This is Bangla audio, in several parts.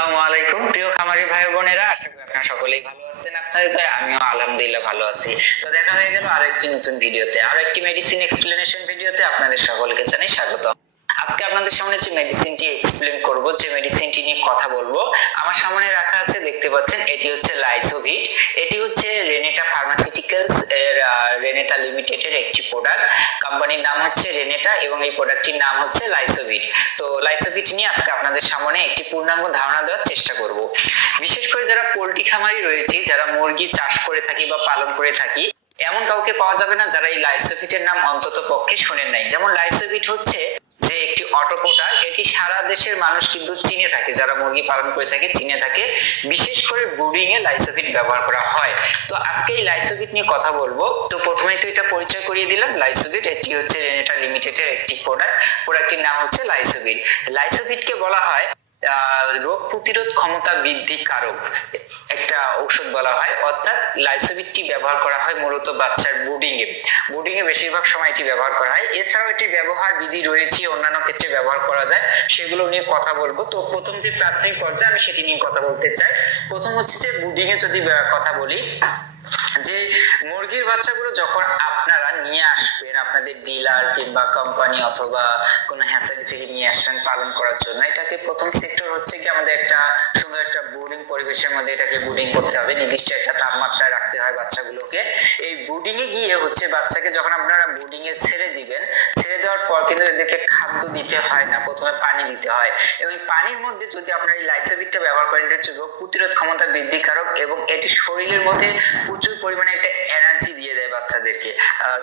আসসালামু আলাইকুম প্রিয় খামারি ভাই বোনেরা, আশা করি আপনারা সকলেই ভালো আছেন। আপনাদের দয়ায় আমিও আলহামদুলিল্লাহ ভালো আছি। তো দেখা হয়ে গেল আরেকটি নতুন ভিডিওতে, আরেকটি মেডিসিন এক্সপ্লেনেশন ভিডিওতে আপনাদের সকলকে জানাই স্বাগত। আজকে আপনাদের সামনে যে মেডিসিনটি এক্সপ্লেন করব, যে মেডিসিনটি নিয়ে কথা বলবো, আমার সামনে রাখা আছে, দেখতে পাচ্ছেন। এটি হচ্ছে লাইসোভিট। এটি হচ্ছে রেনেটা ফার্মাসিউটিক্যালস এর রেনেটা লিমিটেডের একটি প্রোডাক্ট। কোম্পানির নাম হচ্ছে রেনেটা এবং এই প্রোডাক্টটির নাম হচ্ছে লাইসোভিট। তো লাইসোভিট নিয়ে আজকে আপনাদের সামনে একটি পূর্ণাঙ্গ ধারণা দেওয়ার চেষ্টা করব। বিশেষ করে যারা পোল্ট্রি খামারি রয়েছে, যারা মুরগি চাষ করে থাকি বা পালন করে থাকি, এমন কাউকে পাওয়া যাবে না যারা এই লাইসোভিটের নাম অন্তত পক্ষে শুনেন নাই। যেমন লাইসোভিট হচ্ছে যে একটি অটোপোটার, এটি সারা দেশের মানুষ কিন্তু চিনে থাকে, যারা মুরগি পালন করে থাকে চিনে থাকে। বিশেষ করে ব্রুডিং এ লাইসোভিট ব্যবহার করা হয়। তো আজকে এই লাইসোভিট নিয়ে কথা বলবো। তো প্রথমেই তো এটা পরিচয় করিয়ে দিলাম, লাইসোভিট এটি হচ্ছে রেনেটা লিমিটেডের একটি প্রোডাক্ট। প্রোডাক্টটির নাম হচ্ছে লাইসোভিট। লাইসোভিটকে বলা হয় রোগ প্রতিরোধ ক্ষমতা বৃদ্ধি কারক একটা ঔষধ বলা হয়। অর্থাৎ লাইসোভিটটি ব্যবহার করা হয় মূলত বাচ্চার ব্রুডিং এ বেশিরভাগ সময় এটি ব্যবহার করা হয়। এছাড়াও এটি ব্যবহার বিধি রয়েছে, অন্যান্য ক্ষেত্রে ব্যবহার করা যায়, সেগুলো নিয়ে কথা বলবো। তো প্রথম যে প্রাথমিক পর্যায়ে আমি সেটি নিয়ে কথা বলতে চাই। প্রথম হচ্ছে যে ব্রুডিং এ যদি কথা বলি, যে মুরগির বাচ্চাগুলো যখন আপনারা নিয়ে আসবেন আপনাদের ডিলার কিংবা কোম্পানি অথবা কোনো হ্যাচারি থেকে নিয়ে আসবেন পালন করার জন্য, এটাকে প্রথম সেক্টর হচ্ছে কি আমাদের একটা সুন্দর একটা ব্রুডিং পরিবেশের মধ্যে এটাকে ব্রুডিং করতে হবে, নির্দিষ্ট একটা তাপমাত্রায় রাখতে হয় বাচ্চাগুলোকে। এই ব্রুডিং এ গিয়ে হচ্ছে বাচ্চাকে যখন আপনারা ব্রুডিং এ ছেড়ে দিবেন, ছেড়ে দেওয়ার পর কিন্তু এদেরকে খাদ্য দিতে হয় না, প্রথমে পানি দিতে হয়। এবং পানির মধ্যে যদি আপনারা এই লাইসোভিটটা ব্যবহার করেন, এটা হচ্ছে রোগ প্রতিরোধ ক্ষমতা বৃদ্ধিকারক এবং এটি শরীরের মধ্যে প্রচুর পরিমাণে একটা এনার্জি দিয়ে দেয় বাচ্চাদেরকে।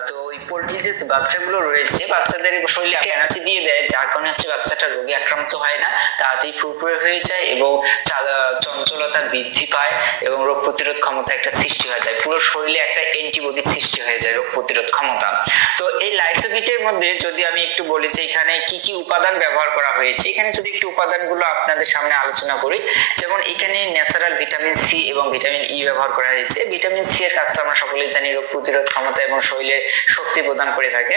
তো ওই পোল্ট্রি যে বাচ্চাগুলো রয়েছে, বাচ্চাদের শরীরে এনার্জি দিয়ে দেয়, যার কারণে হচ্ছে বাচ্চাটা রোগে আক্রান্ত হয় না, তাড়াতাড়ি ফুরফুরে হয়ে যায় এবং চঞ্চলতা বৃদ্ধি পায় এবং রোগ প্রতিরোধ ক্ষমতা একটা সৃষ্টি হয়ে যায়, পুরো শরীরে একটা অ্যান্টিবডি সৃষ্টি হয়ে যায়, রোগ প্রতিরোধ ক্ষমতা। তো এই লাইসোভিটের মধ্যে যদি আমি একটু বলি যে এখানে কি কি উপাদান ব্যবহার করা হয়েছে, এখানে যদি একটু উপাদানগুলো আপনাদের সামনে আলোচনা করি। যেমন এখানে ন্যাচারাল ভিটামিন সি এবং ভিটামিন ই ব্যবহার করা হয়েছে। ভিটামিন সি এর কাজটা আমরা সকলেই জানি, রোগ প্রতিরোধ ক্ষমতা এবং শরীরে শক্তি প্রদান করে থাকে।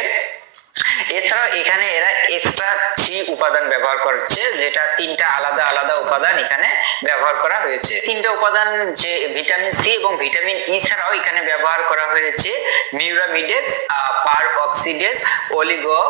এছাড়া এখানে এরা এক্সট্রা 3 উপাদান ব্যবহার করছে, যেটা 3টা আলাদা আলাদা উপাদান এখানে ব্যবহার করা হয়েছে। 3টা উপাদান যে ভিটামিন সি এবং ভিটামিন ই ছাড়াও এখানে ব্যবহার করা হয়েছে মিউরামিডেস, পার অক্সিডেস, অলিগো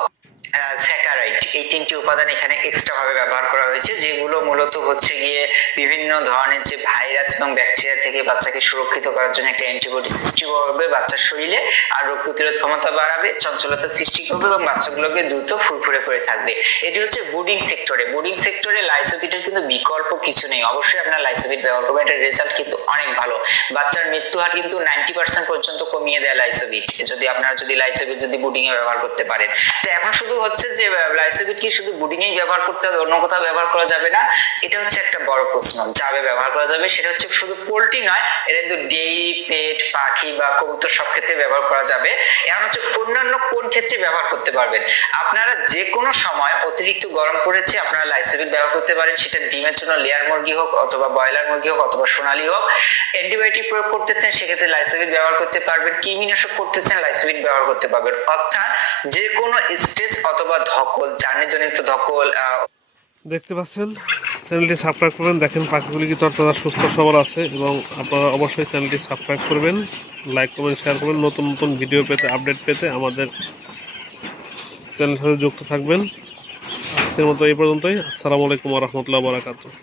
স্যাকারাইড। এই 3টি উপাদান এখানে এক্সট্রা ভাবে ব্যবহার করা হয়েছে, যেগুলো মূলত হচ্ছে গিয়ে বিভিন্ন ধরনের যে ভাইরাস এবং ব্যাকটেরিয়া থেকে বাচ্চাকে সুরক্ষিত করার জন্য একটা অ্যান্টিবডি সৃষ্টি করবে বাচ্চার শরীরে, আর রোগ প্রতিরোধ ক্ষমতা বাড়াবে, চঞ্চলতা সৃষ্টি করবে এবং বাচ্চাগুলোকে দ্রুত ফুরফুরে করে থাকবে। এটি হচ্ছে ব্রুডিং সেক্টরে। ব্রুডিং সেক্টরে লাইসোভিটের কিন্তু বিকল্প কিছু নেই, অবশ্যই আপনারা লাইসোভিট ব্যবহার করবেন, এটার রেজাল্ট কিন্তু অনেক ভালো। বাচ্চার মৃত্যু হার কিন্তু 90% পর্যন্ত কমিয়ে দেয় লাইসোভিট, যদি আপনারা লাইসোভিট ব্রুডিং এ ব্যবহার করতে পারেন। তো এখন শুধু হচ্ছে যে লাইসোভিট কি শুধু ব্রুডিং এই ব্যবহার করতে হবে, অন্য কোথাও ব্যবহার করা যাবে না, এটা হচ্ছে একটা বড় প্রশ্ন। যাবে ব্যবহার করা যাবে, সেটা হচ্ছে শুধু পোল্ট্রি নয়, এটা কিন্তু ডেইরি, পেট, পাখি বা কবুতর সব ক্ষেত্রে ব্যবহার করা যাবে। এখন হচ্ছে অন্যান্য কোন ক্ষেত্রে ব্যবহার করতে পারবেন। আপনারা যে কোনো সময় অতিরিক্ত গরম পড়েছে, আপনারা লাইসোভিট ব্যবহার করতে পারেন, সেটা ডিমের জন্য লেয়ার মুরগি হোক অথবা ব্রয়লার মুরগি হোক অথবা সোনালী হোক। অ্যান্টিবায়োটিক প্রয়োগ করতেছেন, সেক্ষেত্রে লাইসোভিট ব্যবহার করতে পারবেন। কৃমিনাশক করতেছেন, লাইসোভিট ব্যবহার করতে পারবেন। অর্থাৎ যে কোনো স্ট্রেস অথবা ধকল, জার্নিজনিত ধকল। দেখতে পাচ্ছেন, চ্যানেলটি সাবস্ক্রাইব করবেন। দেখেন পাখিগুলি কি চটচড়া সুস্থ সবল আছে, এবং আপনারা অবশ্যই চ্যানেলটি সাবস্ক্রাইব করবেন, লাইক করবেন, শেয়ার করবেন। নতুন নতুন ভিডিও পেতে, আপডেট পেতে আমাদের চ্যানেলের সাথে যুক্ত থাকবেন। আজকের মতো এই পর্যন্তই। আসসালামু আলাইকুম ওয়া রাহমাতুল্লাহি ওয়া বারাকাতুহু।